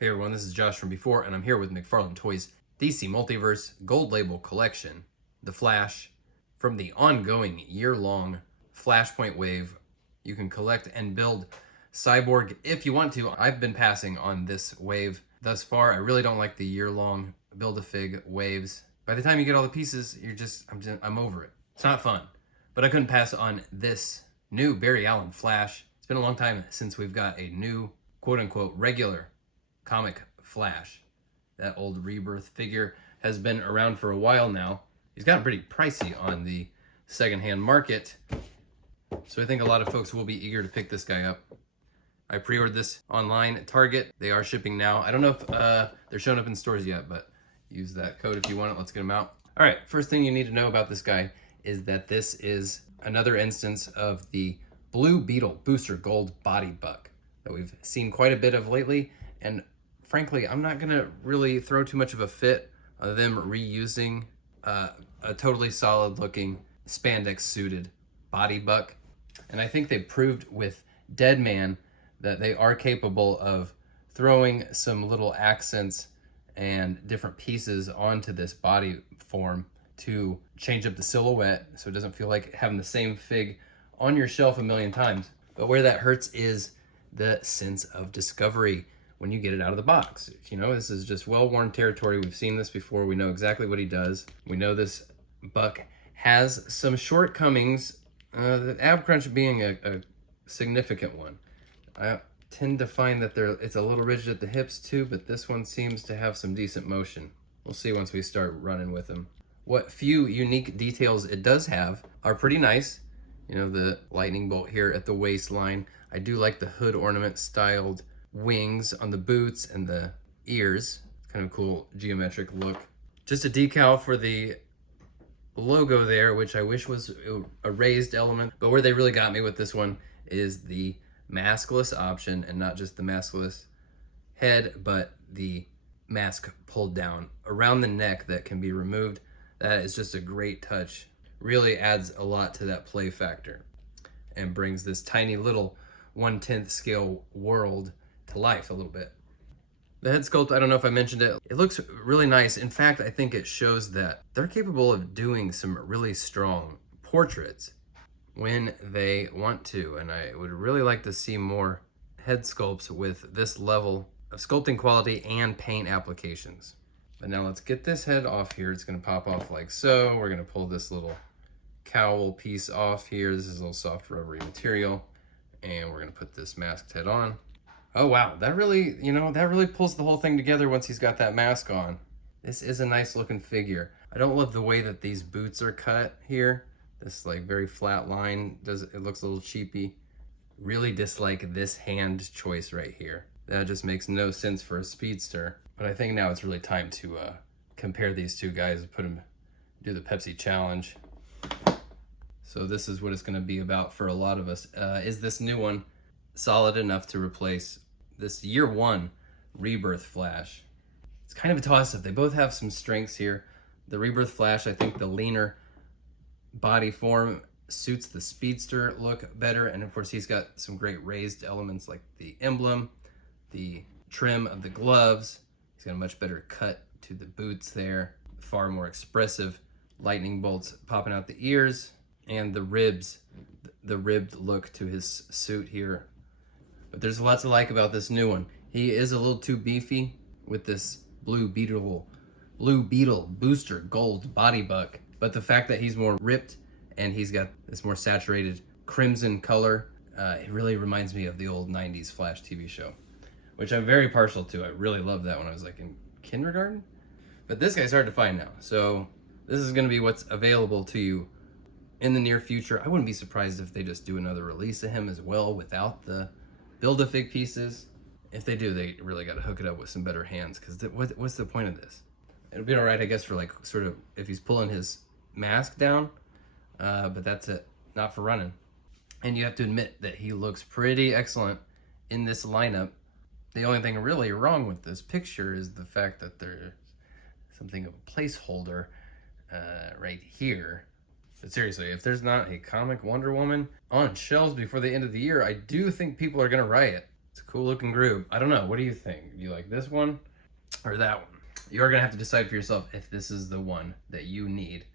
Hey everyone, this is Josh from before, and I'm here with McFarlane Toys DC Multiverse Gold Label Collection, The Flash, from the ongoing year-long Flashpoint wave. You can collect and build Cyborg if you want to. I've been passing on this wave thus far. I really don't like the year-long Build-A-Fig waves. By the time you get all the pieces, I'm over it. It's not fun. But I couldn't pass on this new Barry Allen Flash. It's been a long time since we've got a new, quote-unquote, regular comic Flash. That old Rebirth figure has been around for a while now. He's gotten pretty pricey on the secondhand market, so I think a lot of folks will be eager to pick this guy up. I pre-ordered this online at Target. They are shipping now. I don't know if they're showing up in stores yet, but use that code if you want it. Let's get them out. All right, first thing you need to know about this guy is that this is another instance of the Blue Beetle Booster Gold Body Buck that we've seen quite a bit of lately, and frankly, I'm not gonna really throw too much of a fit of them reusing a totally solid looking spandex suited body buck. And I think they proved with Dead Man that they are capable of throwing some little accents and different pieces onto this body form to change up the silhouette so it doesn't feel like having the same fig on your shelf a million times. But where that hurts is the sense of discovery when you get it out of the box. You know, this is just well-worn territory. We've seen this before. We know exactly what he does. We know this buck has some shortcomings, the ab crunch being a significant one. I tend to find that it's a little rigid at the hips too, but this one seems to have some decent motion. We'll see once we start running with him. What few unique details it does have are pretty nice. You know, the lightning bolt here at the waistline. I do like the hood ornament styled wings on the boots and the ears. Kind of cool geometric look. Just a decal for the logo there, which I wish was a raised element. But where they really got me with this one is the maskless option, and not just the maskless head, but the mask pulled down around the neck that can be removed. That is just a great touch. Really adds a lot to that play factor and brings this tiny little 1/10 scale world to life a little bit. The head sculpt, I don't know if I mentioned it. It looks really nice. In fact, I think it shows that they're capable of doing some really strong portraits when they want to. And I would really like to see more head sculpts with this level of sculpting quality and paint applications. But now let's get this head off here. It's gonna pop off like so. We're gonna pull this little cowl piece off here. This is a little soft rubbery material. And we're gonna put this masked head on. Oh wow, that really, that really pulls the whole thing together once he's got that mask on. This is a nice looking figure. I don't love the way that these boots are cut here. This like very flat line, it looks a little cheapy. Really dislike this hand choice right here. That just makes no sense for a speedster. But I think now it's really time to compare these two guys and do the Pepsi challenge. So this is what it's gonna be about for a lot of us. Is this new one solid enough to replace this year one Rebirth Flash? It's kind of a toss-up. They both have some strengths here. The Rebirth Flash, I think the leaner body form suits the speedster look better, and of course he's got some great raised elements like the emblem, the trim of the gloves. He's got a much better cut to the boots there, far more expressive lightning bolts popping out the ears, and the ribs, the ribbed look to his suit here. But there's lots to like about this new one. He is a little too beefy with this Blue Beetle Booster Gold Body Buck. But the fact that he's more ripped and he's got this more saturated crimson color, it really reminds me of the old 90s Flash TV show, which I'm very partial to. I really loved that when I was like in kindergarten. But this guy's hard to find now. So this is gonna be what's available to you in the near future. I wouldn't be surprised if they just do another release of him as well without the Build-A-Fig pieces. If they do, they really got to hook it up with some better hands, because what's the point of this? It'll be all right, I guess, for like sort of if he's pulling his mask down, but that's it, not for running. And you have to admit that he looks pretty excellent in this lineup. The only thing really wrong with this picture is the fact that there's something of a placeholder right here. But seriously, if there's not a comic Wonder Woman on shelves before the end of the year, I do think people are gonna riot. It's a cool looking group. I don't know. What do you think? Do you like this one or that one? You're going to have to decide for yourself if this is the one that you need.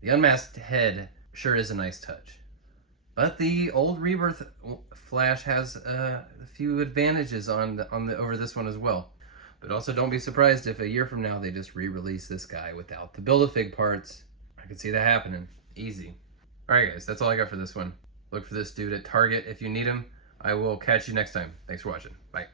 The unmasked head sure is a nice touch. But the old Rebirth Flash has a few advantages over this one as well. But also don't be surprised if a year from now they just re-release this guy without the Build-A-Fig parts. I could see that happening. Easy. Alright guys, that's all I got for this one. Look for this dude at Target if you need him. I will catch you next time. Thanks for watching. Bye.